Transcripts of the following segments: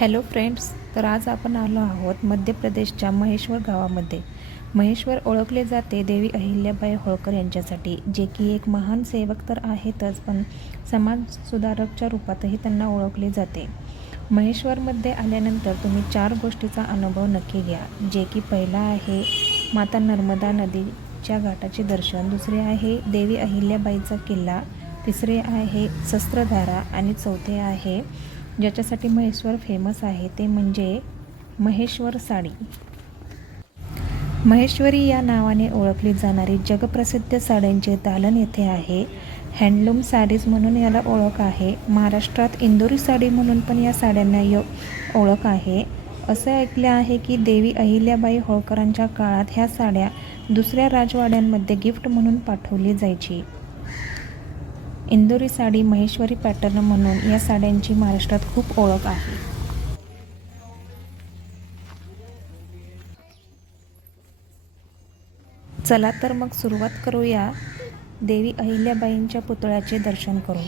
Hello friends, तर आज आपण आलो आहोत मध्य प्रदेशच्या महेश्वर गावामध्ये. महेश्वर ओळखले जाते देवी अहिल्याबाई होळकर यांच्यासाठी, जे की एक महान सेवक तर आहेतच, पण समाजसुधारकच्या रूपातही त्यांना ओळखले जाते. महेश्वरमध्ये आल्यानंतर तुम्ही 4 गोष्टीचा अनुभव नक्की घ्या, जे की पहिला आहे माता नर्मदा नदीच्या घाटाचे दर्शन, दुसरे आहे देवी अहिल्याबाईचा किल्ला, तिसरे आहे शस्त्रधारा आणि चौथे आहे ज्याच्यासाठी महेश्वर फेमस आहे ते म्हणजे महेश्वर साडी. महेश्वरी या नावाने ओळखली जाणारी जगप्रसिद्ध साड्यांचे दालन येथे आहे. हँडलूम साडीज म्हणून याला ओळख आहे. महाराष्ट्रात इंदोरी साडी म्हणून पण या साड्यांना ओळख आहे. असं ऐकले आहे की देवी अहिल्याबाई होळकरांच्या काळात ह्या साड्या दुसऱ्या राजवाड्यांमध्ये गिफ्ट म्हणून पाठवली जायची. इंदोरी साडी, महेश्वरी पॅटर्न म्हणून या साड्यांची महाराष्ट्रात खूप ओळख आहे. चला तर मग सुरुवात करूया देवी अहिल्याबाईंच्या पुतळ्याचे दर्शन करून.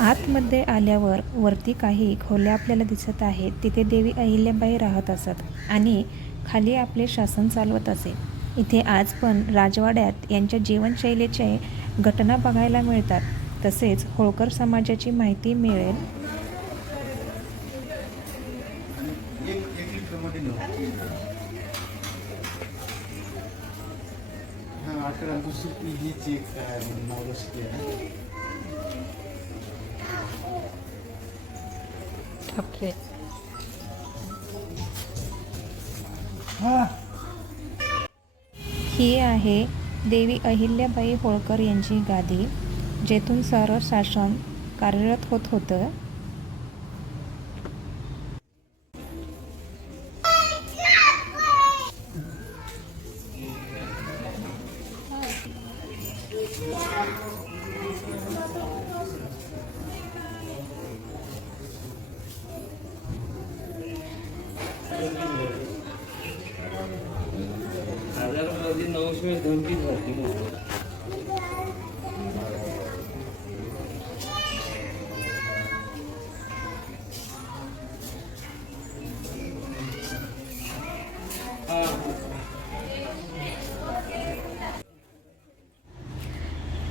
आतमध्ये आल्यावर वरती काही खोल्या आपल्याला दिसत आहेत. तिथे देवी अहिल्याबाई राहत असत आणि खाली आपले शासन चालवत असे. इथे आज पण राजवाड्यात यांच्या जीवनशैलीचे घटना बघायला मिळतात. तसेच होळकर समाजाची माहिती मिळेल. ओके. ही आहे देवी अहिल्याबाई होळकर यांची गादी, जेथून सारं शासन कार्यरत होत होतं.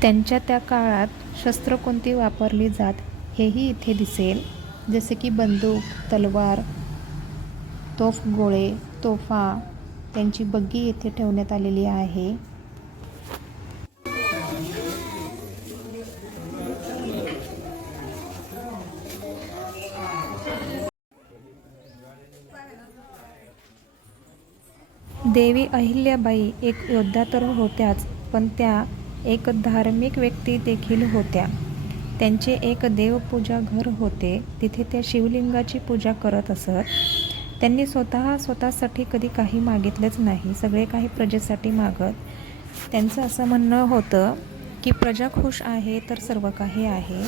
त्यांच्या त्या काळात शस्त्र कोणती वापरली जात हेही इथे दिसेल, जसे की बंदूक, तलवार, गोळे, तोफा. त्यांची बग्गी येथे ठेवण्यात आलेली आहे. देवी अहिल्याबाई एक योद्धा तर होत्याच, पण त्या एक धार्मिक व्यक्ती देखील होत्या. त्यांचे एक देवपूजा घर होते. तिथे त्या शिवलिंगाची पूजा करत असत. त्यांनी स्वतःसाठी कधी काही मागितलेच नाही. सगळे काही प्रजेसाठी मागत. त्यांचं असं म्हणणं होतं की प्रजा खुश आहे तर सर्व काही आहे.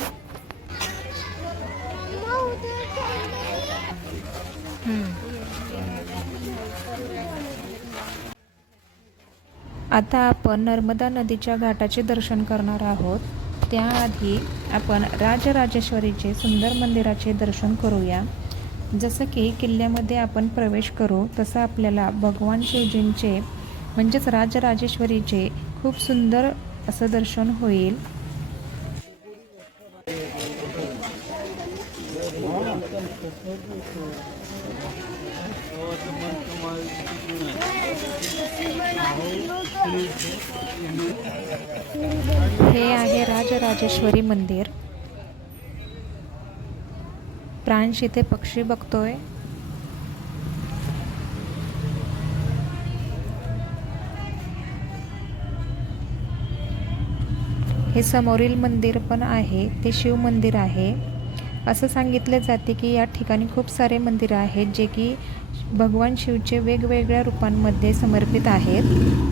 आता आपण नर्मदा नदीच्या घाटाचे दर्शन करणार आहोत. त्याआधी आपण राजराजेश्वरीचे सुंदर मंदिराचे दर्शन करूया. जसं की किल्ल्यामध्ये आपण प्रवेश करू तसं आपल्याला भगवान शिवजींचे म्हणजेच राजराजेश्वरीचे खूप सुंदर असं दर्शन होईल. हे आहे राजराजेश्वरी मंदिर. प्रांश इथे पक्षी बघतोय. हे समोरील मंदिर पण आहे ते शिव मंदिर आहे. असं सांगितले जाते की या ठिकाणी खूप सारे मंदिर आहेत जे की भगवान शिवचे वेगवेगळ्या रूपांमध्ये समर्पित आहेत.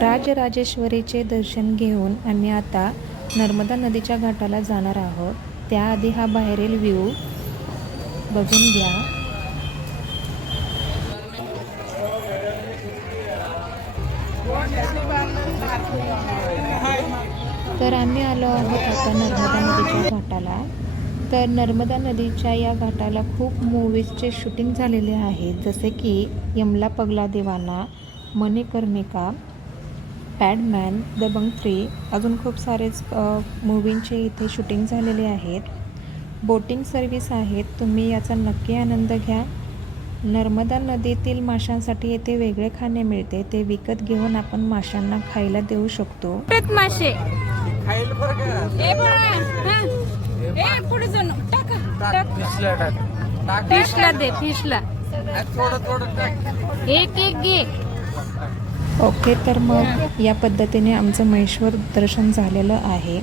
राजराजेश्वरीचे दर्शन घेऊन आम्ही आता नर्मदा नदीच्या घाटाला जाणार आहोत. त्याआधी हा बाहेरील व्ह्यू बघून घ्या. तर आम्ही आलो आहोत आता नर्मदा नदीच्या घाटाला. तर नर्मदा नदीच्या या घाटाला खूप मूवीजचे शूटिंग झालेले आहेत, जसे की यमला पगला दिवाना, मणिकर्णिका, पॅडमॅन, दबंग 3, अजून खूप सारेच मूवींचे इथे शूटिंग झालेले आहेत. बोटिंग सर्व्हिस आहेत, तुम्ही याचा नक्की आनंद घ्या. नर्मदा नदीतील माशांसाठी येथे वेगळे खाणे मिळते, ते विकत घेऊन आपण माशांना खायला देऊ शकतो. मासे पुढे जाऊन फिशला दे, फिशला एक एक घे. ओके, तर मग या पद्धतीने आमचं महेश्वर दर्शन झालेलं आहे.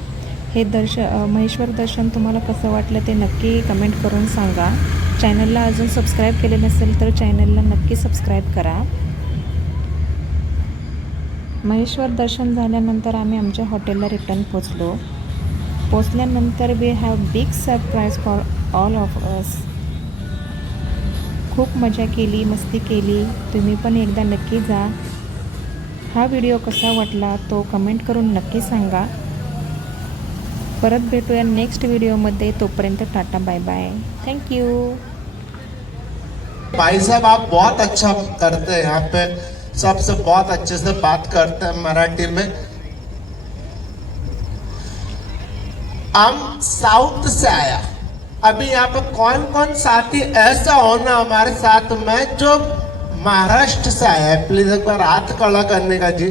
हे महेश्वर दर्शन तुम्हाला कसं वाटलं ते नक्की कमेंट करून सांगा. चॅनलला अजून सबस्क्राईब केले नसेल तर चॅनलला नक्की सबस्क्राईब करा. महेश्वर दर्शन झाल्यानंतर आम्ही आमच्या हॉटेलला रिटर्न पोचल्यानंतर we have big surprise for all of us. खूप मजा केली, मस्ती केली. तुम्ही पण एकदा नक्की जा. हा व्हिडिओ कसा वाटला तो कमेंट करून नक्की सांगा. परत भेटूया नेक्स्ट व्हिडिओमध्ये. तोपर्यंत टाटा, बाय बाय, थँक्यू. भाई साहब आप बहुत अच्छा करते हैं, यहाँ पे सबसे बहुत अच्छे से बात करते हैं मराठी में. हम साउथ से आया, अभी यहाँ पे कौन कौन साथी ऐसा होना हमारे साथ में जो महाराष्ट्र से आया है, प्लीज एक बार हाथ खड़ा करने का जी.